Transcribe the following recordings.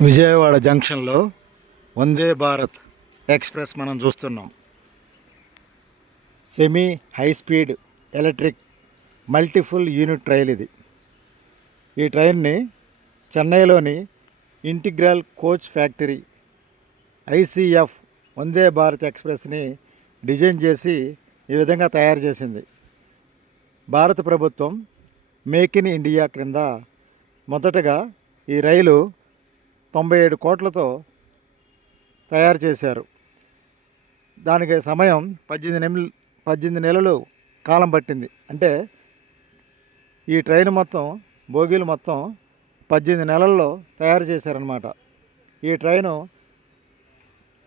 విజయవాడ జంక్షన్లో వందే భారత్ ఎక్స్ప్రెస్ మనం చూస్తున్నాం. Semi high speed electric multiple unit rail ఇది. ఈ ట్రైన్ని చెన్నైలోని integral coach factory ICF Vande Bharat ఎక్స్ప్రెస్ని design చేసి ఈ విధంగా తయారు చేసింది. భారత ప్రభుత్వం మేక్ ఇన్ ఇండియా క్రింద మొదటగా ఈ రైలు తొంభై ఏడు కోట్లతో తయారు చేశారు. దానికి సమయం పద్దెనిమిది నెలలు పద్దెనిమిది నెలలు కాలం పట్టింది. అంటే ఈ ట్రైన్ మొత్తం బోగీలు మొత్తం పద్దెనిమిది నెలల్లో తయారు చేశారనమాట ఈ ట్రైను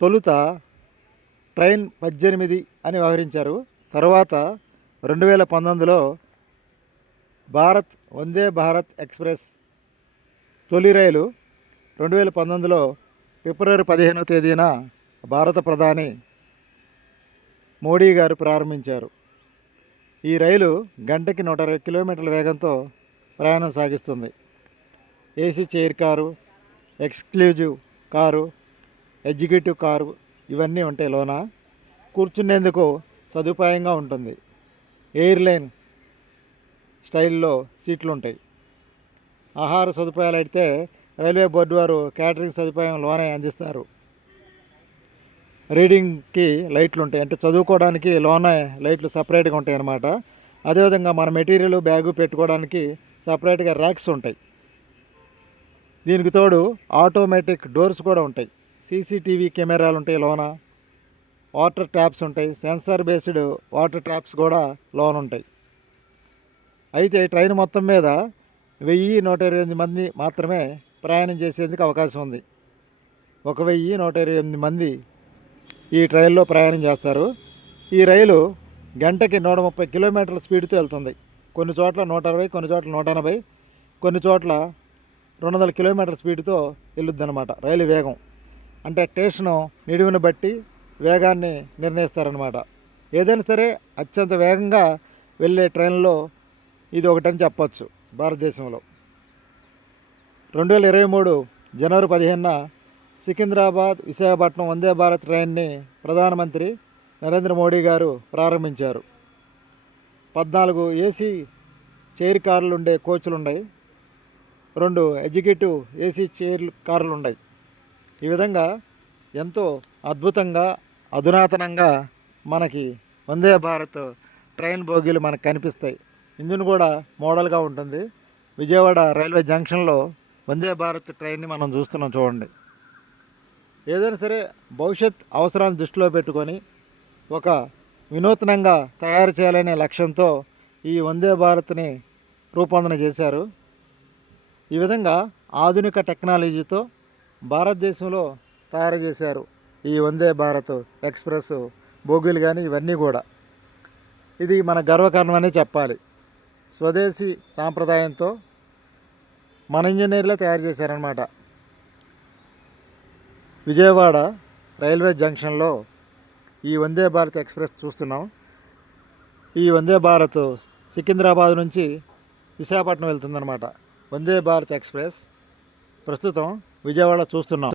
తొలుత ట్రైన్ పద్దెనిమిది అని వ్యవహరించారు. తర్వాత రెండు వేల పంతొమ్మిదిలో భారత్ వందే భారత్ ఎక్స్ప్రెస్ తొలి రైలు రెండు వేల పంతొమ్మిదిలో ఫిబ్రవరి పదిహేనవ తేదీన భారత ప్రధాని మోడీ గారు ప్రారంభించారు. ఈ రైలు గంటకి నూట ఇరవై కిలోమీటర్ల వేగంతో ప్రయాణం సాగిస్తుంది. AC chair car exclusive car executive car ఇవన్నీ ఉంటాయి లోన కూర్చునేందుకు సదుపాయంగా ఉంటుంది. ఎయిర్లైన్ స్టైల్లో సీట్లు ఉంటాయి ఆహార సదుపాయాలు అయితే రైల్వే బోర్డు వారు క్యాటరింగ్ సదుపాయం లోనే అందిస్తారు. రీడింగ్కి లైట్లు ఉంటాయి. అంటే చదువుకోవడానికి లోనే లైట్లు సపరేట్గా ఉంటాయి అన్నమాట. అదేవిధంగా మన మెటీరియల్ బ్యాగు పెట్టుకోవడానికి సపరేట్గా ర్యాక్స్ ఉంటాయి. దీనికి తోడు ఆటోమేటిక్ డోర్స్ కూడా ఉంటాయి. సీసీటీవీ కెమెరాలు ఉంటాయి లోన. వాటర్ ట్యాప్స్ ఉంటాయి. సెన్సార్ బేస్డ్ వాటర్ ట్యాప్స్ కూడా లోన్ ఉంటాయి. అయితే ట్రైన్ మొత్తం మీద వెయ్యి నూట ఇరవై ఎనిమిది మంది మాత్రమే ప్రయాణం చేసేందుకు అవకాశం ఉంది. ఒక వెయ్యి నూట ఇరవై ఎనిమిది మంది ఈ ట్రైన్లో ప్రయాణం చేస్తారు. ఈ రైలు గంటకి నూట ముప్పై కిలోమీటర్ల స్పీడ్తో వెళ్తుంది. కొన్ని చోట్ల నూట అరవై కొన్ని చోట్ల నూట ఎనభై కొన్ని చోట్ల రెండు వందల కిలోమీటర్ల స్పీడ్తో వెళ్ళొద్దనమాట రైలు వేగం. అంటే స్టేషను నిడివిని బట్టి వేగాన్ని నిర్ణయిస్తారనమాట ఏదైనా సరే అత్యంత వేగంగా వెళ్ళే ట్రైన్లో ఇది ఒకటని చెప్పచ్చు భారతదేశంలో. రెండు వేల ఇరవై మూడు జనవరి పదిహేనున సికింద్రాబాద్ విశాఖపట్నం వందే భారత్ ట్రైన్ని ప్రధానమంత్రి నరేంద్ర మోడీ గారు ప్రారంభించారు. పద్నాలుగు ఏసీ చైర్ కార్లు ఉండే కోచ్లు ఉన్నాయి రెండు ఎగ్జిక్యూటివ్ ఏసీ చైర్ కార్లు ఉన్నాయి ఈ విధంగా ఎంతో అద్భుతంగా అధునాతనంగా మనకి వందే భారత్ ట్రైన్ బోగీలు మనకు కనిపిస్తాయి. ఇంజిన్ కూడా మోడల్గా ఉంటుంది. విజయవాడ రైల్వే జంక్షన్లో వందే భారత్ ట్రైన్ని మనం చూస్తున్నాం చూడండి. ఏదైనా సరే భవిష్యత్ అవసరాన్ని దృష్టిలో పెట్టుకొని ఒక వినూత్నంగా తయారు చేయాలనే లక్ష్యంతో ఈ వందే భారత్ని రూపొందన చేశారు. ఈ విధంగా ఆధునిక టెక్నాలజీతో భారతదేశంలో తయారు చేశారు ఈ వందే భారత్ ఎక్స్ప్రెస్ బోగీలు కానీ ఇవన్నీ కూడా. ఇది మన గర్వకారణమనే చెప్పాలి. స్వదేశీ సాంప్రదాయంతో మన ఇంజనీర్లే తయారు చేశారనమాట విజయవాడ రైల్వే జంక్షన్లో ఈ వందే భారత్ ఎక్స్ప్రెస్ చూస్తున్నాం. ఈ వందే భారత్ సికింద్రాబాద్ నుంచి విశాఖపట్నం వెళ్తుందన్నమాట. వందే భారత్ ఎక్స్ప్రెస్. ప్రస్తుతం విజయవాడ చూస్తున్నాం.